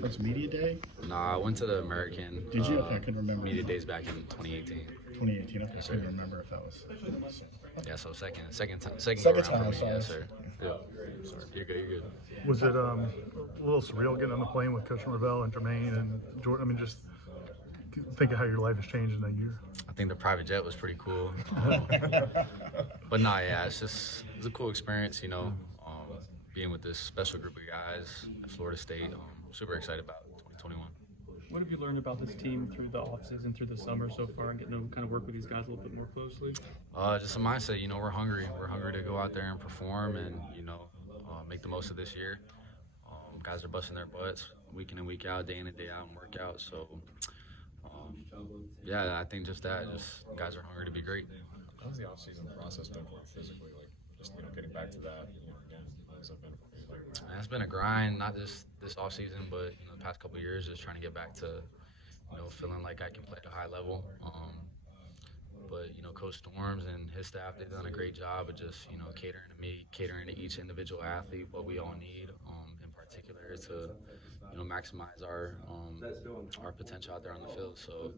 Conference Media Day? Nah, I went to the American Did you? Okay, I couldn't remember. Media Days back in 2018. 2018. Okay, Yes, I sir. couldn't remember if that was. Yeah, so second Second go around time, for me. sorry. Yes, sir. Yeah. Sorry. You're good. Was it a little surreal getting on the plane with Coach Norvell and Jermaine and Jordan? I mean, just think of how your life has changed in that year. I think the private jet was pretty cool. But nah, yeah, it's a cool experience, being with this special group of guys at Florida State. Super excited about 2021. What have you learned about this team through the offseason, through the summer so far, and getting to kind of work with these guys a little bit more closely? Just a mindset, we're hungry. We're hungry to go out there and perform and, make the most of this year. Guys are busting their butts week in and week out, day in and day out, and work out. So, yeah, I think just guys are hungry to be great. How's the off-season process been for you physically? Getting back to that, again, how's that been for you? It's been a grind, not just this off-season, but, the past couple of years, just trying to get back to, feeling like I can play at a high level. But, Coach Storms and his staff, they've done a great job of just, catering to me, catering to each individual athlete, what we all need in particular to, maximize our potential out there on the field. So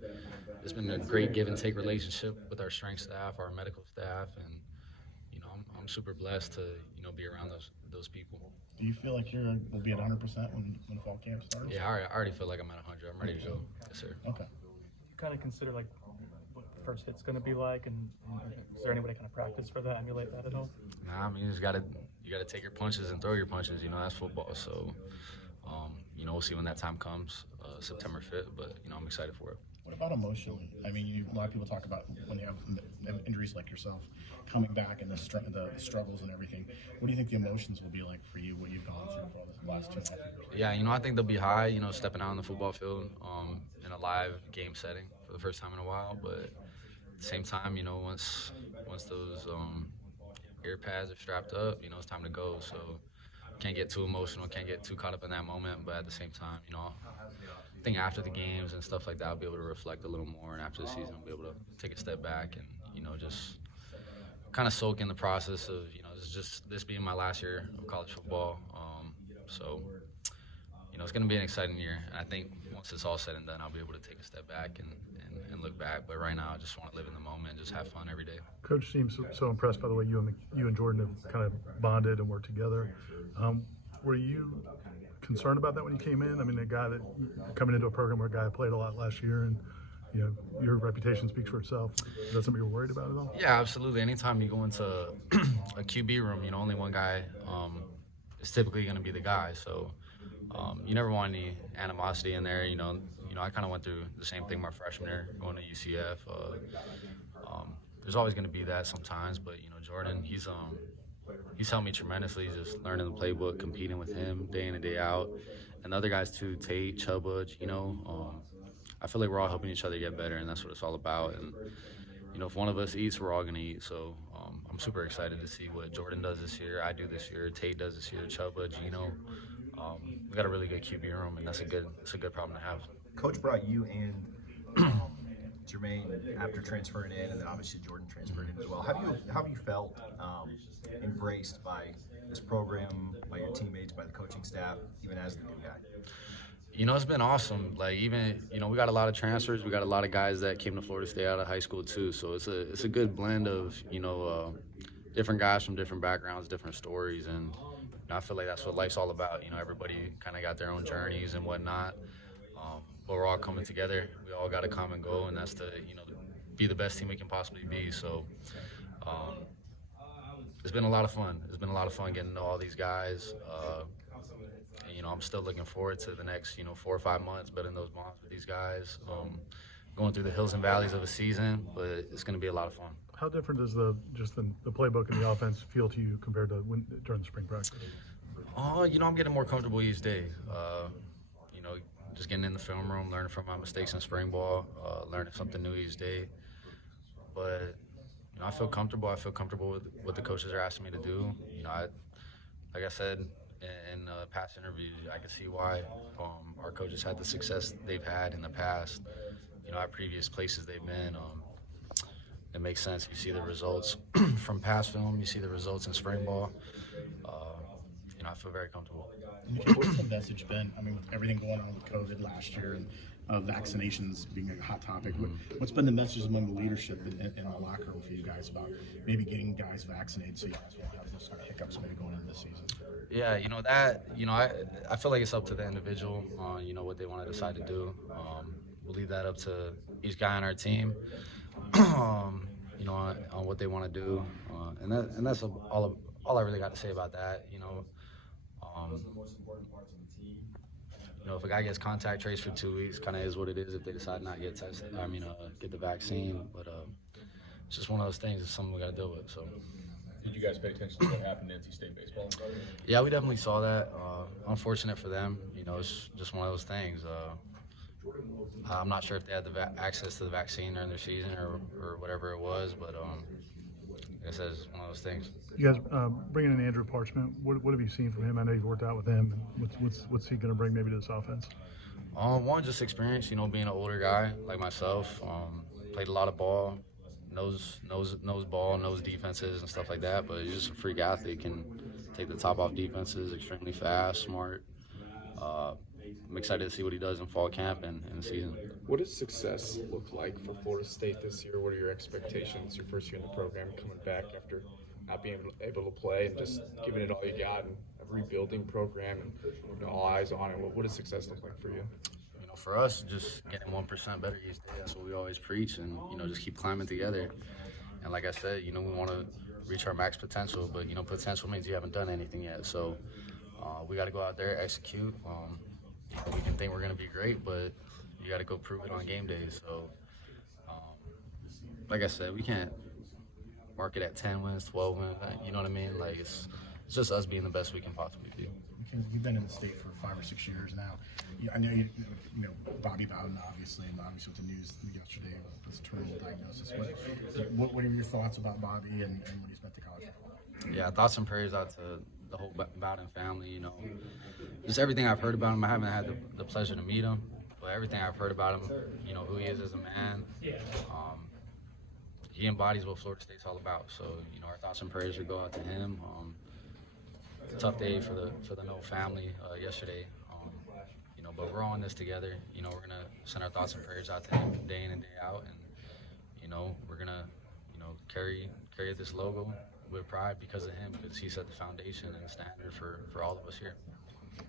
it's been a great give and take relationship with our strength staff, our medical staff, and, I'm super blessed to, be around those people. Do you feel like will be at 100% when fall camp starts? Yeah, I already feel like I'm at 100. I'm ready to go. Yes, sir. Okay. You kind of consider what the first hit's going to be like, and is there any way to kind of practice for that, emulate that at all? Nah, I mean, you gotta take your punches and throw your punches. That's football. So, we'll see when that time comes, September 5th. But I'm excited for it. What about emotionally? I mean, a lot of people talk about when they have injuries like yourself, coming back and the struggles and everything. What do you think the emotions will be like for you, what you've gone through for the last 2.5 years? Yeah, I think they'll be high, stepping out on the football field in a live game setting for the first time in a while. But at the same time, once those ear pads are strapped up, it's time to go. So can't get too emotional, can't get too caught up in that moment. But at the same time, I think after the games and stuff like that, I'll be able to reflect a little more, and after the season, I'll be able to take a step back and, just kind of soak in the process of, just this being my last year of college football. So, it's going to be an exciting year, and I think once it's all said and done, I'll be able to take a step back and look back. But right now, I just want to live in the moment and just have fun every day. Coach seems so impressed by the way you and Jordan have kind of bonded and worked together. Were you concerned about that when you came in? I mean, coming into a program where a guy played a lot last year, and your reputation speaks for itself. Is that something you're worried about at all? Yeah, absolutely. Anytime you go into a QB room, only one guy is typically going to be the guy. So you never want any animosity in there. I kind of went through the same thing my freshman year going to UCF. There's always going to be that sometimes, but Jordan, he's helped me tremendously, just learning the playbook, competing with him day in and day out. And the other guys too, Tate, Chubba, I feel like we're all helping each other get better, and that's what it's all about. And, if one of us eats, we're all going to eat. So I'm super excited to see what Jordan does this year, I do this year, Tate does this year, Chubba, Gino. We got a really good QB room, and it's a good problem to have. Coach brought you and Jermaine after transferring in, and then obviously Jordan transferred in as well. How have you felt embraced by this program, by your teammates, by the coaching staff, even as the new guy? It's been awesome. Like, even, we got a lot of transfers. We got a lot of guys that came to Florida State out of high school too. So it's a good blend of, different guys from different backgrounds, different stories. And I feel like that's what life's all about. Everybody kind of got their own journeys and whatnot. But we're all coming together. We all got a common goal, and that's to, be the best team we can possibly be. So it's been a lot of fun. It's been a lot of fun getting to know all these guys. I'm still looking forward to the next, 4 or 5 months, but in those months with these guys, going through the hills and valleys of a season, but it's going to be a lot of fun. How different does the playbook and the offense feel to you compared to during the spring practice? I'm getting more comfortable each day. Just getting in the film room, learning from my mistakes in spring ball, learning something new each day. But, I feel comfortable. I feel comfortable with what the coaches are asking me to do. Like I said in past interviews, I can see why our coaches had the success they've had in the past, at previous places they've been. It makes sense. You see the results from past film. You see the results in spring ball. I feel very comfortable. What's the message been? I mean, with everything going on with COVID last year and vaccinations being a hot topic, what's been the message among the leadership in the locker room for you guys about maybe getting guys vaccinated so you guys won't have those sort of hiccups maybe going into this season? Yeah, I feel like it's up to the individual on, what they want to decide to do. We'll leave that up to each guy on our team, on what they want to do. And that's all I really got to say about that, if a guy gets contact traced for 2 weeks, kind of is what it is if they decide not to get tested. Get the vaccine. But it's just one of those things. It's something we got to deal with. So. Did you guys pay attention to what happened in NC State baseball? Yeah, we definitely saw that. Unfortunate for them. It's just one of those things. I'm not sure if they had access to the vaccine during their season or whatever it was, but like I said, it's one of those things. You guys bringing in Andrew Parchment. What have you seen from him? I know you've worked out with him. What's he going to bring maybe to this offense? One, just experience. Being an older guy like myself, played a lot of ball, knows ball, knows defenses and stuff like that. But he's just a freak athlete. Can take the top off defenses. Extremely fast, smart. I'm excited to see what he does in fall camp and in the season. What does success look like for Florida State this year? What are your expectations? Your first year in the program, coming back after not being able to play and just giving it all you got, and a rebuilding program and all eyes on it. What does success look like for you? For us, just getting 1% better each day. That's what we always preach, and just keep climbing together. And like I said, we want to reach our max potential, but potential means you haven't done anything yet. So we got to go out there, execute. We can think we're going to be great, but you got to go prove it on game days. So, like I said, we can't mark it at 10 wins, 12 wins. You know what I mean? Like it's just us being the best we can possibly be. You've been in the state for 5 or 6 years now. I know you know Bobby Bowden, obviously, and obviously with the news yesterday with this terminal diagnosis. What are your thoughts about Bobby and what he's meant to college football? Yeah, thoughts and prayers out to the whole Bowden family. Just everything I've heard about him. I haven't had the pleasure to meet him, but everything I've heard about him, who he is as a man. He embodies what Florida State's all about. So, our thoughts and prayers would go out to him. Tough day for the Noel family yesterday. But we're all in this together. We're gonna send our thoughts and prayers out to him day in and day out, and we're gonna carry this logo with pride because of him, because he set the foundation and the standard for all of us here.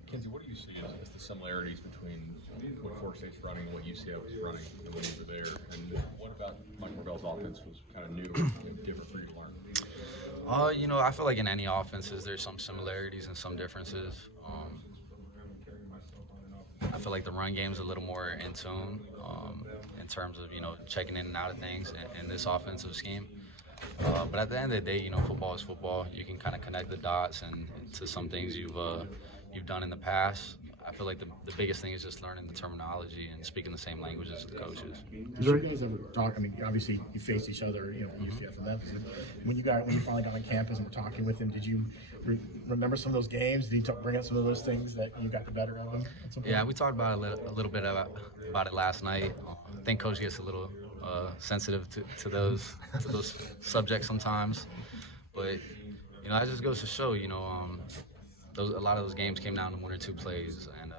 Kenzie, what do you see as the similarities between what Florida State's running and what UCF was running when you were there? And what about Mike Norvell's offense was kind of new and different for you to learn? I feel like in any offenses there's some similarities and some differences. I feel like the run game's a little more in tune in terms of checking in and out of things in this offensive scheme. But at the end of the day, football is football. You can kind of connect the dots and to some things you've done in the past. I feel like the biggest thing is just learning the terminology and speaking the same language as the coaches. Did you guys ever talk? I mean, obviously you faced each other, UCF and Memphis. When you finally got on campus and were talking with him, did you remember some of those games? Did he bring up some of those things that you got the better of him? Yeah, we talked about it a little bit about it last night. I think Coach gets a little sensitive to those subjects sometimes, but that just goes to show, a lot of those games came down to 1 or 2 plays, and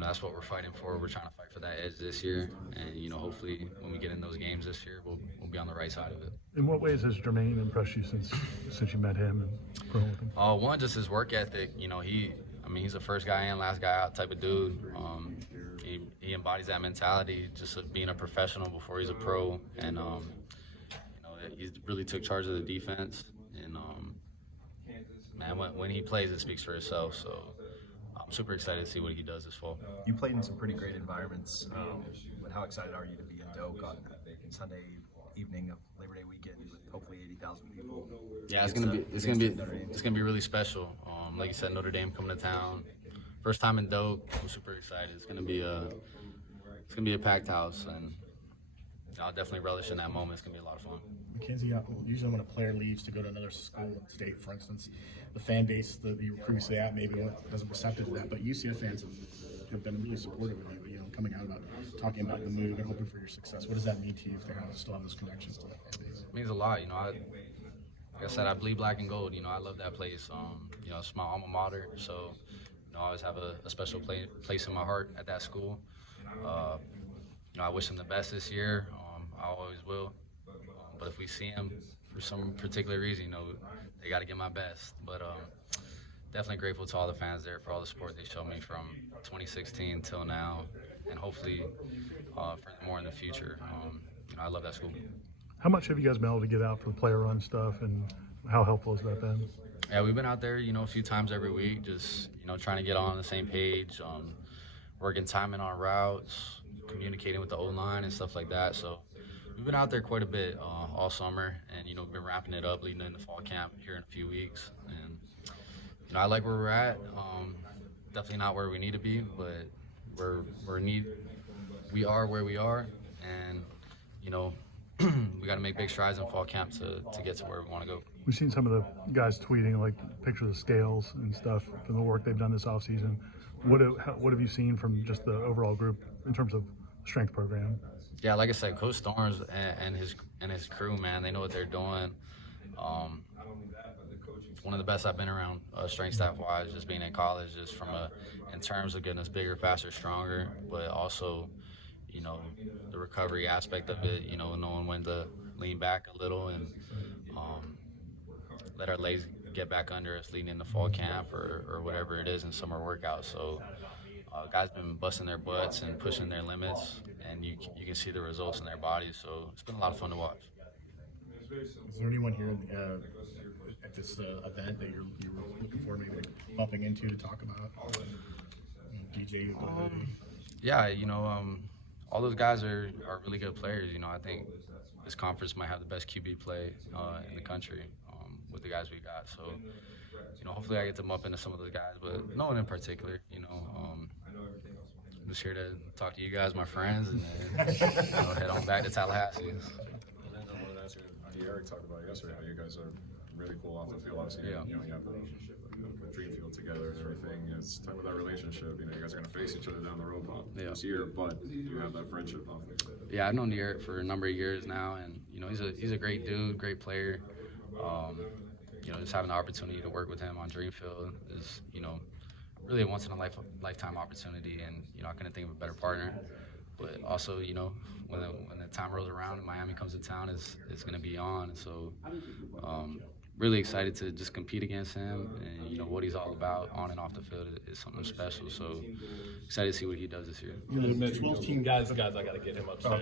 that's what we're fighting for. We're trying to fight for that edge this year, and hopefully when we get in those games this year, we'll be on the right side of it. In what ways has Jermaine impressed you since you met him and grown with him? One, just his work ethic. He's a first guy in, last guy out type of dude. He embodies that mentality, just of being a professional before he's a pro, and he really took charge of the defense. And man, when he plays, it speaks for itself. So I'm super excited to see what he does this fall. You played in some pretty great environments, but how excited are you to be in Doak on Sunday evening of Labor Day weekend with hopefully 80,000 people? Yeah, it's gonna be really special. Like you said, Notre Dame coming to town, first time in Doak. I'm super excited. It's gonna be a packed house, and I'll definitely relish in that moment. It's gonna be a lot of fun. McKenzie, usually when a player leaves to go to another school in state, for instance, the fan base that you were previously at maybe wasn't receptive to that, but UCF fans have been really supportive of you, coming out about talking about the move and hoping for your success. What does that mean to you if they still have those connections to that fan base? It means a lot. like I said, I bleed black and gold. You know, I love that place. You know, it's my alma mater, so you know, I always have a special place in my heart at that school. You know, I wish them the best this year. I always will. But if we see them for some particular reason, you know, they got to get my best. But definitely grateful to all the fans there for all the support they showed me from 2016 till now, and hopefully furthermore in the future. You know, I love that school. How much have you guys been able to get out for the player run stuff, and how helpful has that been? Yeah, we've been out there, you know, a few times every week, just, you know, trying to get on the same page, working timing on routes, communicating with the O-line and stuff like that. So we've been out there quite a bit all summer, and, you know, been wrapping it up leading into fall camp here in a few weeks. And, you know, I like where we're at. Definitely not where we need to be, but we are where we are, and, you know, we got to make big strides in fall camp to get to where we want to go. We've seen some of the guys tweeting like pictures of scales and stuff from the work they've done this offseason. What have you seen from just the overall group in terms of strength program? Yeah, like I said, Coach Storms and his crew, man, they know what they're doing. One of the best I've been around, strength staff wise, just being in college, just in terms of getting us bigger, faster, stronger, but also, you know, the recovery aspect of it, you know, knowing when to lean back a little and let our legs get back under us leading into fall camp or whatever it is in summer workouts. So guys been busting their butts and pushing their limits, and you can see the results in their bodies. So it's been a lot of fun to watch. Is there anyone here at this event that you're looking forward maybe bumping into to talk about? DJ? Yeah, you know, all those guys are really good players. You know, I think this conference might have the best QB play in the country with the guys we got. So, you know, hopefully I get to bump into some of those guys, but no one in particular. You know, I'm just here to talk to you guys, my friends, and then, you know, head on back to Tallahassee. And then I wanted to ask you, Eric talked about yesterday how you guys are really cool off the field. Obviously, Yeah. you know, you have the dream field together and everything. It's talk about that relationship. You know, you guys are going to face each other down the road this year, but you have that friendship off the field. Yeah, I've known Eric for a number of years now, and, you know, he's a great dude, great player. You know, just having the opportunity to work with him on Dreamfield is, you know, really a once in a lifetime opportunity, and, you know, I couldn't think of a better partner. But also, you know, when the time rolls around and Miami comes to town, it's going to be on. And so, really excited to just compete against him, and, you know, what he's all about on and off the field is something special. So excited to see what he does this year. You know, 12 team guys, I got to get him upset.